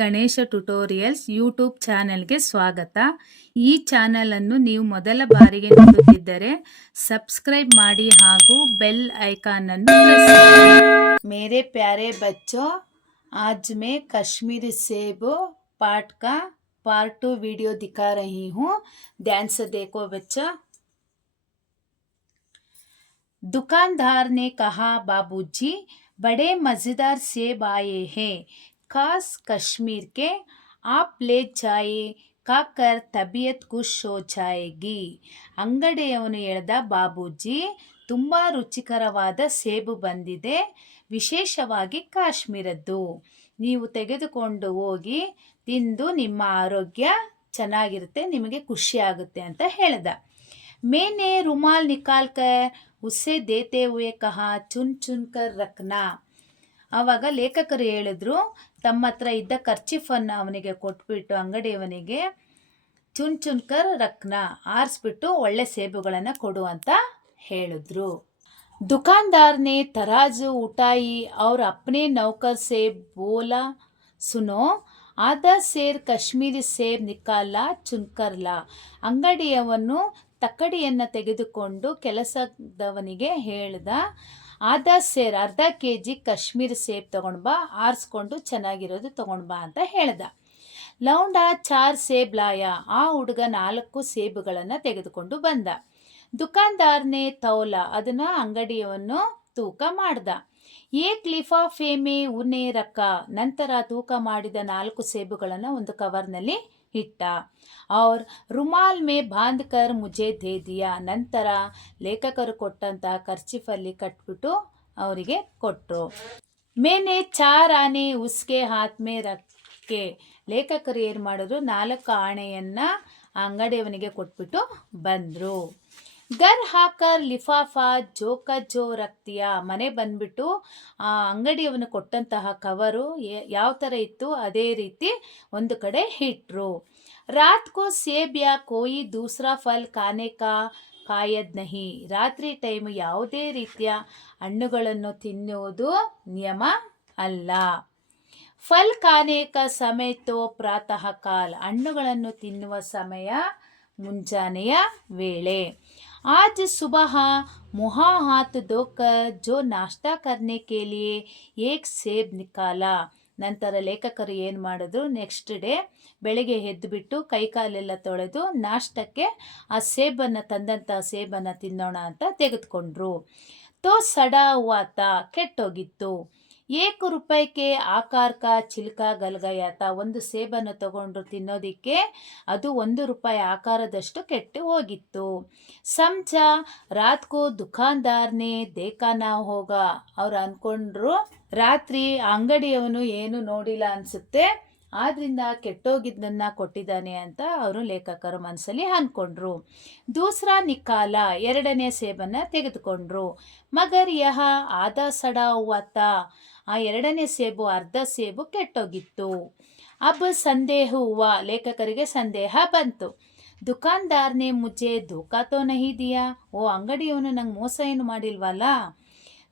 Ganesha tutorials YouTube ಚಾನೆಲ್ಗೆ ಸ್ವಾಗತ. ಈ ಚಾನೆಲ್ ಅನ್ನು ನೀವು ಮೊದಲ ಬಾರಿಗೆ ನೋಡುತ್ತಿದ್ದರೆ ಸಬ್ಸ್ಕ್ರೈಬ್ ಮಾಡಿ ಹಾಗೂ ಬೆಲ್ ಐಕಾನ್ ಅನ್ನು ಪ್ರೆಸ್ ಮಾಡಿ. मेरे प्यारे बच्चों, आज मैं कश्मीरी सेब पार्ट 2 वीडियो दिखा रही हूँ. ध्यान से देखो बच्चा. दुकानदार ने कहा, बाबूजी बड़े मज़ेदार सेब आए हैं, खास कश्मीर के, आप ले जाए, खाकर तबीयत खुश हो जाएगी. ಅಂಗಡಿಯವನು ಹೇಳ್ದ, ಬಾಬೂಜಿ ತುಂಬ ರುಚಿಕರವಾದ ಸೇಬು ಬಂದಿದೆ, ವಿಶೇಷವಾಗಿ ಕಾಶ್ಮೀರದ್ದು. ನೀವು ತೆಗೆದುಕೊಂಡು ಹೋಗಿ ತಿಂದು ನಿಮ್ಮ ಆರೋಗ್ಯ ಚೆನ್ನಾಗಿರುತ್ತೆ, ನಿಮಗೆ ಖುಷಿ ಆಗುತ್ತೆ ಅಂತ ಹೇಳ್ದ. मैंने रुमाल निकाल कर उसे देते हुए कहा, चुन चुन कर रखना. ಆವಾಗ ಲೇಖಕರು ಹೇಳಿದ್ರು, ತಮ್ಮ ಹತ್ರ ಇದ್ದ ಕರ್ಚಿಫನ್ನು ಅವನಿಗೆ ಕೊಟ್ಬಿಟ್ಟು ಅಂಗಡಿಯವನಿಗೆ ಚುನ್ ಚುನ್ಕರ್ ರಕ್ನ ಆರಿಸ್ಬಿಟ್ಟು ಒಳ್ಳೆ ಸೇಬುಗಳನ್ನು ಕೊಡು ಅಂತ ಹೇಳಿದ್ರು. दुकानदार ने तराजू उठाई और अपने नौकर से बोला, सुनो, आधा ಸೇರ್ ಕಾಶ್ಮೀರಿ ಸೇಬ್ ನಿಕಾಲ ಚುನ್ಕರ್ಲ. ಅಂಗಡಿಯವನು ತಕ್ಕಡಿಯನ್ನು ತೆಗೆದುಕೊಂಡು ಕೆಲಸದವನಿಗೆ ಹೇಳ್ದ, ಸೇರ್ ಅರ್ಧ kg ಕಾಶ್ಮೀರಿ ಸೇಬ್ ತಗೊಂಡು ಬಾ, ಆರಿಸ್ಕೊಂಡು ಚೆನ್ನಾಗಿರೋದು ತಗೊಂಡು ಬಾ ಅಂತ ಹೇಳ್ದ. ಲೌಂಡ 4 ಸೇಬ್ ಲಾಯ. ಆ ಹುಡುಗ 4 ಸೇಬುಗಳನ್ನು ತೆಗೆದುಕೊಂಡು ಬಂದ. ದುಕಾನ್ದಾರ್ನೇ ತೌಲ, ಅದನ್ನು ಅಂಗಡಿಯವನು ತೂಕ ಮಾಡ್ದ. ಏಕ್ ಲಿಫಾಫೆ ಮೇ ಉನೆ ರಕ್ಕ. ನಂತರ ತೂಕ ಮಾಡಿದ 4 ಸೇಬುಗಳನ್ನು ಒಂದು ಕವರ್ನಲ್ಲಿ ಇಟ್ಟ. ಅವ್ರ ರುಮಾಲ್ ಮೇ ಬಾಂಧ್ ಕರ್ ಮುಜೆ ದೇ ದಿಯಾ. ನಂತರ ಲೇಖಕರು ಕೊಟ್ಟಂತಹ ಕರ್ಚಿಫಲ್ಲಿ ಕಟ್ಬಿಟ್ಟು ಅವರಿಗೆ ಕೊಟ್ಟರು. ಮೇನೆ 4 ಆನೆ ಉಸ್ಕೆ ಹಾತ್ ಮೇ ರಕ್ಕೆ. ಲೇಖಕರು ಏನು ಮಾಡಿದ್ರು, 4 ಆಣೆಯನ್ನು ಅಂಗಡಿಯವನಿಗೆ ಕೊಟ್ಬಿಟ್ಟು ಬಂದರು. ಗರ್ ಹಾಕರ್ ಲಿಫಾಫಾ ಜೋಕ ಜೋ ರಕ್ತಿಯ. ಮನೆ ಬಂದ್ಬಿಟ್ಟು ಆ ಅಂಗಡಿಯವನು ಕೊಟ್ಟಂತಹ ಕವರು ಯಾವ ಥರ ಇತ್ತು ಅದೇ ರೀತಿ ಒಂದು ಕಡೆ ಇಟ್ರು. ರಾತ್ ಕೋ ಸೇಬ್ ಯಾ ಕೋಯಿ ದೂಸರಾ ಫಲ್ ಖಾನೆ ಕಾ ಕಾಯದ್ ನಹಿ. ರಾತ್ರಿ ಟೈಮ್ ಯಾವುದೇ ರೀತಿಯ ಹಣ್ಣುಗಳನ್ನು ತಿನ್ನುವುದು ನಿಯಮ ಅಲ್ಲ. ಫಲ್ ಖಾನೆ ಕಾ ಸಮಯ ತೋ ಪ್ರಾತಃ ಕಾಲ. ಹಣ್ಣುಗಳನ್ನು ತಿನ್ನುವ ಸಮಯ ಮುಂಜಾನೆಯ ವೇಳೆ. आज सुबह मुँह हाथ धोकर जो नाश्ता करने के लिए एक सेब निकाला. ನಂತರ ಲೇಖಕರು ಏನು ಮಾಡಿದ್ರು, ನೆಕ್ಸ್ಟ್ ಡೇ ಬೆಳಗ್ಗೆ ಎದ್ದುಬಿಟ್ಟು ಕೈಕಾಲೆಲ್ಲ ತೊಳೆದು ನಾಷ್ಟಕ್ಕೆ ಆ ಸೇಬನ್ನು ತಂದಂಥ ಸೇಬನ್ನು ತಿನ್ನೋಣ ಅಂತ ತೆಗೆದುಕೊಂಡ್ರು. ತೋ ಸಡಾ ಹುವಾತ, ಕೆಟ್ಟೋಗಿತ್ತು. 1 ರೂಪಾಯಿಗೆ ಆಕಾರ ಕಾ ಚಿಲ್ಕಾ ಗಲ್ಗಯಾತ. ಒಂದು ಸೇಬನ್ನು ತಗೊಂಡ್ರು ತಿನ್ನೋದಿಕ್ಕೆ, ಅದು 1 ರೂಪಾಯಿ ಆಕಾರದಷ್ಟು ಕೆಟ್ಟು ಹೋಗಿತ್ತು. ಸಮಜಾ ರಾತ್ ಕೋ ದುಕಾನ್ದಾರ್ನೇ ದೇಖಾನಾ ಹೋಗ. ಅವ್ರು ಅಂದ್ಕೊಂಡ್ರು, ರಾತ್ರಿ ಅಂಗಡಿಯವನು ಏನು ನೋಡಿಲ್ಲ ಅನಿಸುತ್ತೆ, ಆದ್ದರಿಂದ ಕೆಟ್ಟೋಗಿದ್ದನ್ನು ಕೊಟ್ಟಿದ್ದಾನೆ ಅಂತ ಅವರು ಲೇಖಕರು ಮನಸ್ಸಲ್ಲಿ ಅಂದ್ಕೊಂಡ್ರು. ದೂಸರಾ ನಿಕಾಲ, 2ನೇ ಸೇಬನ್ನು ತೆಗೆದುಕೊಂಡ್ರು. ಮಗರ್ ಯಹ ಆಧಾ ಸಡಾ ಹುವಾತ. ಆ 2ನೇ ಸೇಬು, ಅರ್ಧ ಸೇಬು ಕೆಟ್ಟೋಗಿತ್ತು. ಅಬ್ ಸಂದೇಹ ಹುವಾ. ಲೇಖಕರಿಗೆ ಸಂದೇಹ ಬಂತು. ದುಕಾನ್ದಾರ್ನೇ ಮುಜೆ ಧೋಕಾ ತೋ ನಹಿ ದಿಯಾ. ಓ, ಅಂಗಡಿಯವನು ನಂಗೆ ಮೋಸ ಏನು ಮಾಡಿಲ್ವಲ್ಲ.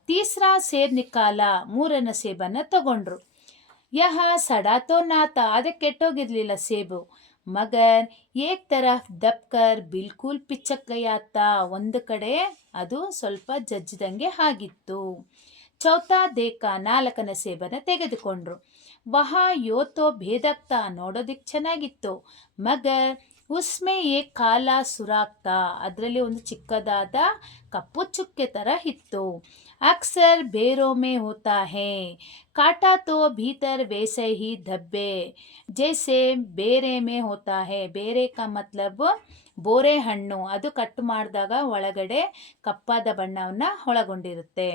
ತೀಸ್ರಾ ಸೇಬ್ ನಿಕಾಲ, 3ನೇ ಸೇಬನ್ನು ತಗೊಂಡ್ರು. ಯಹ ಸಡಾ ತೋ ನಾತ. ಅದಕ್ಕೆ ಕೆಟ್ಟೋಗಿರ್ಲಿಲ್ಲ ಸೇಬು. ಮಗರ್ ಏಕ್ ತರಫ್ ದಬ್ಕರ್ ಬಿಲ್ಕುಲ್ ಪಿಚ್ಚಕ್ ಗಯಾತ. ಒಂದು ಕಡೆ ಅದು ಸ್ವಲ್ಪ ಜಜ್ಜಿದಂಗೆ ಆಗಿತ್ತು. ಚೌಥಾ ದೇಕ, 4ನೇ ಸೇಬನ್ನು ತೆಗೆದುಕೊಂಡ್ರು. ವಹಾ ಯೋತೋ ಭೇದಕ್ತಾ. ನೋಡೋದಿಕ್ಕೆ ಚೆನ್ನಾಗಿತ್ತು. ಮಗರ್ ಉಸ್ಮೆ ಏಕ್ ಕಾಲಾ ಸುರಾಕ್ತಾ. ಅದರಲ್ಲಿ ಒಂದು ಚಿಕ್ಕದಾದ ಕಪ್ಪು ಚುಕ್ಕೆ ಥರ ಇತ್ತು. ಅಕ್ಸರ್ ಬೇರೋ ಮೇ ಹೋತಾ ಹೇ, ಕಾಟಾ ತೋ ಭೀತರ್ ವೈಸೆ ಹಿ ಧಬ್ಬೆ ಜೈಸೆ ಬೇರೆ ಮೇ ಹೋತಾ ಹೇ. ಬೇರೆ ಕಾ ಮತ್ಲಬ್ ಬೋರೆ ಹಣ್ಣು, ಅದು ಕಟ್ ಮಾಡಿದಾಗ ಒಳಗಡೆ ಕಪ್ಪಾದ ಬಣ್ಣವನ್ನು ಒಳಗೊಂಡಿರುತ್ತೆ.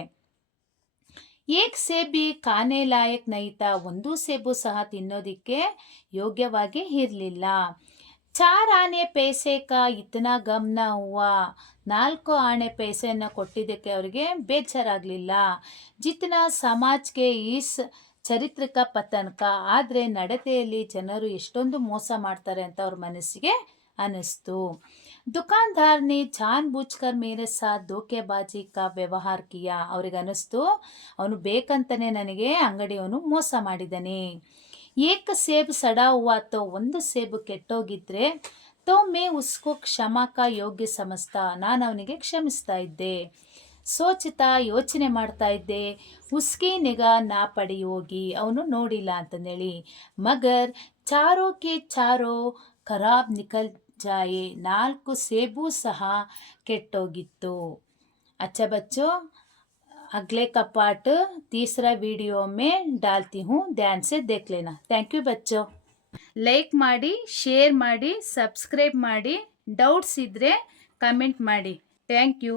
ಏಕ್ ಸೇಬಿ ಖಾನೆ ಲಾಯಕ್ ನೈತಾ. ಒಂದು ಸೇಬು ಸಹ ತಿನ್ನೋದಿಕ್ಕೆ ಯೋಗ್ಯವಾಗಿ ಇರಲಿಲ್ಲ. 4 ಆನೆ ಪೈಸೆ ಕಾ ಇತನಾ ಗಮ್ನ ಹುವಾ. 4 ಆಣೆ ಪೈಸೆಯನ್ನು ಕೊಟ್ಟಿದ್ದಕ್ಕೆ ಅವರಿಗೆ ಬೇಜಾರಾಗಲಿಲ್ಲ. ಜಿತನಾ ಸಮಾಜ್ಗೆ ಈಸ್ ಚರಿತ್ರಿಕ ಪತನ್ಕ. ಆದರೆ ನಡತೆಯಲ್ಲಿ ಜನರು ಎಷ್ಟೊಂದು ಮೋಸ ಮಾಡ್ತಾರೆ ಅಂತ ಅವ್ರ ಮನಸ್ಸಿಗೆ ಅನ್ನಿಸ್ತು. ದುಕಾನ್ದಾರ್ನೇ ಜಾನ್ ಬೂಜ್ಕರ್ ಮೇರೆ ಸಾಥ್ ಧೋಕೆಬಾಜಿ ಕಾ ವ್ಯವಹಾರ ಕಿಯಾ. ಅವ್ರಿಗೆ ಅನ್ನಿಸ್ತು, ಅವನು ಬೇಕಂತಲೇ ನನಗೆ ಅಂಗಡಿಯವನು ಮೋಸ ಮಾಡಿದ್ದಾನೆ. एक सेब सड़ा हुआ तो ಒಂದು ಸೇಬು ಕೆಟ್ಟೋಗಿದ್ರೆ तो मैं उसको क्षमा का योग्य समझता, ನಾನು ಅವನಿಗೆ ಕ್ಷಮಿಸ್ತಾ ಇದ್ದೆ. ಸೋಚಿತಾ ಯೋಚನೆ ಮಾಡ್ತಾ ಇದ್ದೆ, ಉಸ್ಕಿ ನಿಗಾ ನಾ ಪಡಿ ಹೋಗಿ ಅವನು ನೋಡಿಲ್ಲ ಅಂತಂದೇಳಿ. ಮಗರ್ ಚಾರೋ ಕೆ ಚಾರೋ ಖರಾಬ್ ನಿಕಲ್ ಜಾಯೆ, 4 ಸೇಬು ಸಹ ಕೆಟ್ಟೋಗಿತ್ತು. अच्छा बच्चों, अगले का पार्ट तीसरा वीडियो में डालती हूँ, ध्यान से देख लेना. थैंक यू बच्चों. ಲೈಕ್ ಮಾಡಿ, ಶೇರ್ ಮಾಡಿ, ಸಬ್ಸ್ಕ್ರೈಬ್ ಮಾಡಿ. ಡೌಟ್ಸ್ ಇದ್ದರೆ ಕಮೆಂಟ್ ಮಾಡಿ. Thank you.